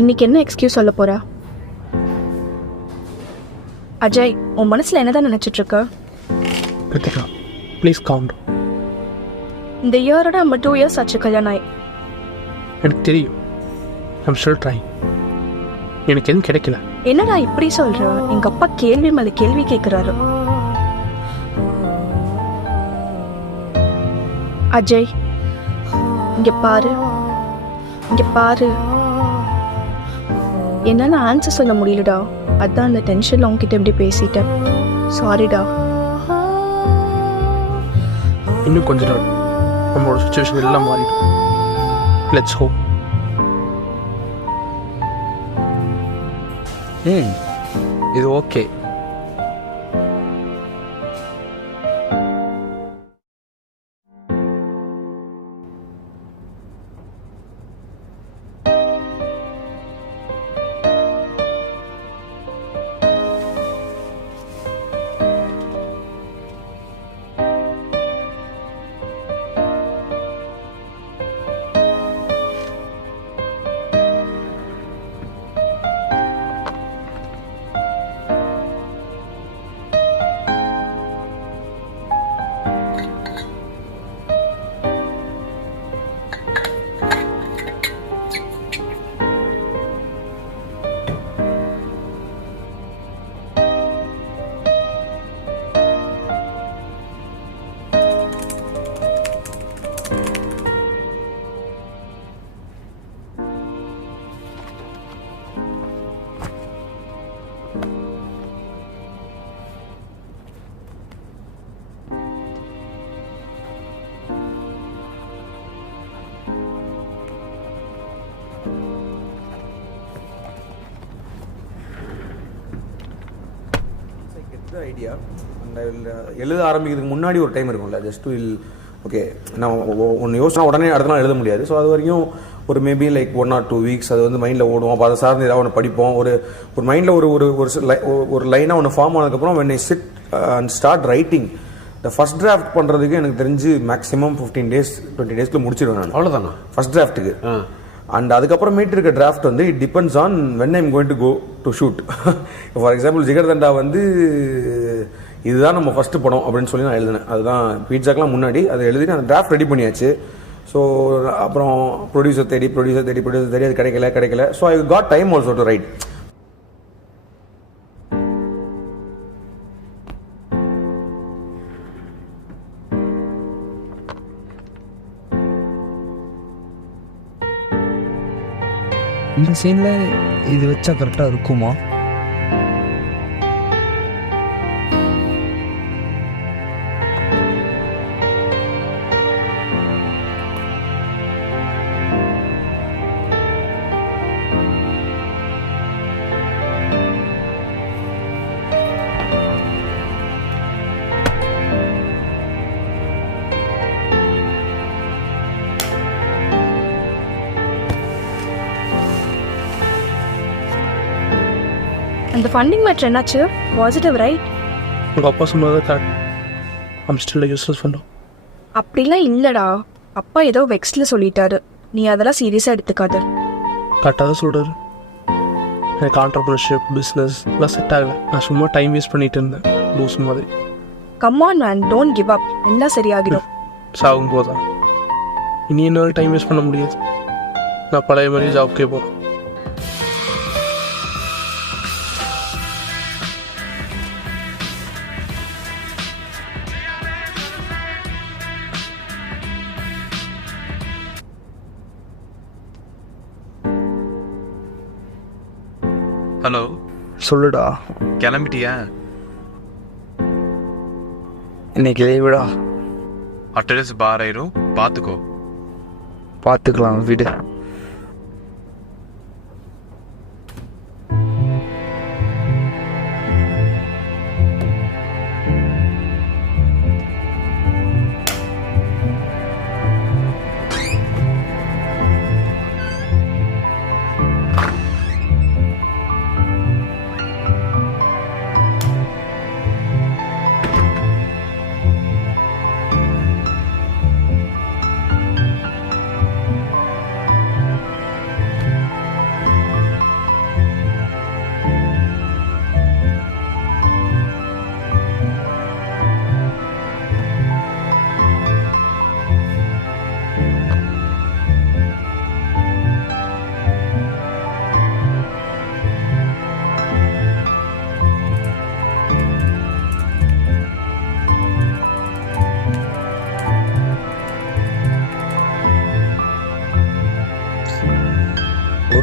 இன்னைக்கு என்ன எக்ஸ்கியூஸ் சொல்ல போறா? அஜய், உன் மனசுல என்னதான் நினைச்சிட்டு இருக்க? Krithika please count. இந்த இயரோட நம்ம 2 years ஆச்சு கல்யாணம் ஆகி. எனக்கு தெரியும். I'm still trying. எனக்கு எதுவும் கிடைக்கல. என்னடா இப்படி சொல்ற? எங்க அப்பா கேள்வி மேல கேள்வி கேட்கிறாரு. அஜய், இங்க பாரு, இங்க பாரு. என்னால ஆன்சர் சொல்ல முடியலடா. அதான் அந்த டென்ஷன்ல உங்ககிட்ட இப்படி பேசிட்டேன். சாரிடா. இன்னும் கொஞ்ச நாள் நம்மளோட சுச்சுவேஷன் எல்லாம் மாறிடும். Let's hope. இது okay. Idea and I will எழுத ஆரம்பிக்கிறதுக்கு முன்னாடி ஒரு டைம் இருக்கும்ல, ஜஸ்ட் வில் ஓகே நான் ஒன்று யோசனை உடனே அடுத்த நாள் எழுத முடியாது. ஸோ அது வரைக்கும் ஒரு மேபி லைக் 1 or 2 weeks அது வந்து மைண்டில் ஓடும். அப்போ அதை சார்ந்து ஏதாவது ஒன்று படிப்போம். ஒரு மைண்டில் ஒரு லைனாக ஒன்று ஃபார்ம் ஆனதுக்கப்புறம் when I sit and start writing the first draft பண்ணுறதுக்கு எனக்கு தெரிஞ்சு மேக்ஸிமம் 15 days 20 daysக்குள்ள முடிச்சிடுவேன் நான். அவ்வளோதானா ஃபர்ஸ்ட் டிராஃப்ட்டுக்கு. அண்ட் அதுக்கப்புறமேட்டு இருக்க டிராஃப்ட் வந்து it depends on when I'm going to go to shoot. For example Jigarthanda வந்து இதுதான் நம்ம ஃபஸ்ட்டு படம் அப்படின்னு சொல்லி நான் எழுதினேன். அதுதான் பீட்சாக்கெலாம் முன்னாடி அதை எழுதி அந்த டிராஃப்ட் ரெடி பண்ணியாச்சு. ஸோ அப்புறம் ப்ரொடியூசர் தேடி அது கிடைக்கல. So I got time also to write. இந்த சீனில் இது வச்சா கரெக்டாக இருக்குமா? அந்த ஃபண்டிங் மேட்ரு என்னாச்சு? Positive right? உங்கள் அப்பா சொன்னது correct. I'm still useless phantom. அப்படிலாம் இல்லைடா. அப்பா ஏதோ வெக்ஸில் சொல்லிட்டாரு. நீ அதெல்லாம் சீரியஸாக எடுத்துக்காத. கரெக்டாக தான் சொல்கிறாரு. எனக்கு ஆண்டர்பிரினர்ஷிப் பிஸ்னஸ் எல்லாம் செட் ஆகலை. நான் சும்மா டைம் வேஸ்ட் பண்ணிட்டு இருந்தேன் லூஸ் மாதிரி. Come on man, don't give up. எல்லாம் சரியாகிடும். சாகும் போதா? இனி என்னால் டைம் வேஸ்ட் பண்ண முடியாது. நான் பழைய மாதிரி ஜாப்கே போகிறேன். ஹலோ, சொல்லுடா. கிளம்பிட்டியா? இன்னைக்கு லீவுடா. அட்டெண்டன்ஸ் பார் ஆயிரும், பார்த்துக்கோ. பார்த்துக்கலாம், விடு.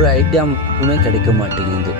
ஒரு ஐடியா கிடைக்க மாட்டேங்குது.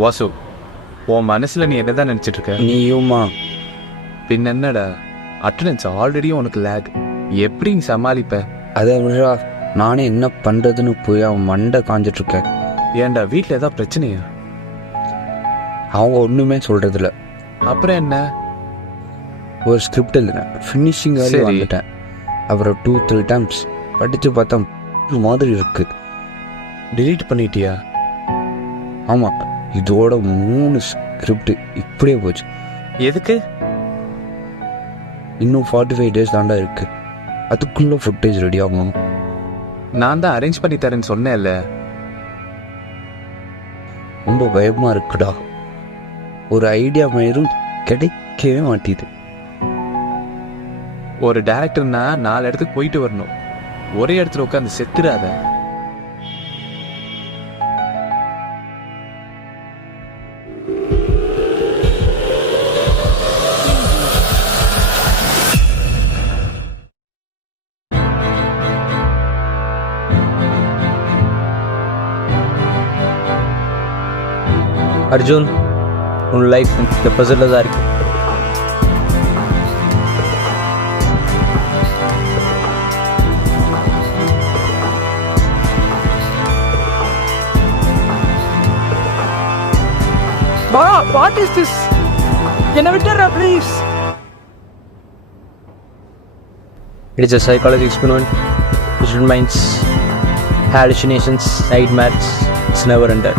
வாசு, உன் மனசுல நீ என்னதான் நினைச்சிட்டு இருக்க? நீயுமா? பின் என்னடா, அட்டண்டன்ஸ் ஆல்ரெடி உனக்கு லேக். எப்படி நீ சமாளிப்ப? அதை விட நானே என்ன பண்ணுறதுன்னு போய் அவன் மண்டை காஞ்சிட்ருக்கேன். ஏன்டா, வீட்டில் ஏதாவது பிரச்சனையா? அவங்க ஒன்றுமே சொல்கிறதில்ல. அப்புறம் என்ன? ஒரு ஸ்கிரிப்ட் எழுதினேன், ஃபினிஷிங் வரை சரி. வந்துட்டேன். அப்புறம் 2-3 டைம்ஸ் படித்து பார்த்தா ஒரு மாதிரி இருக்குது. டிலீட் பண்ணிட்டியா? ஆமாம், இதோட 3 ஸ்கிரிப்ட் இப்படியே போச்சு. எதுக்கு? இன்னும் 45 days தாண்டா இருக்குது. அதுக்குள்ளே ஃபுட்டேஜ் ரெடி ஆகணும். நான் தான் அரேஞ்ச் பண்ணி தரேன்னு சொன்னேன்ல. ரொம்ப பயமாக இருக்குடா. ஒரு ஐடியா மயிரும் கிடைக்கவே மாட்டேது. ஒரு டேரக்டர்னா 4 இடத்துக்கு போயிட்டு வரணும். ஒரே இடத்துல உட்காந்து செத்துறாத. அர்ஜுன், உன் லைஃப் இந்த பசிலில் தான் இருக்கு. What is this? என்ன விட்டுறா please. It is a psychology experiment which determines hallucinations, nightmares. It's never ended.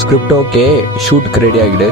Script okay, ஷூட்டுக்கு ரெடி ஆகிடு.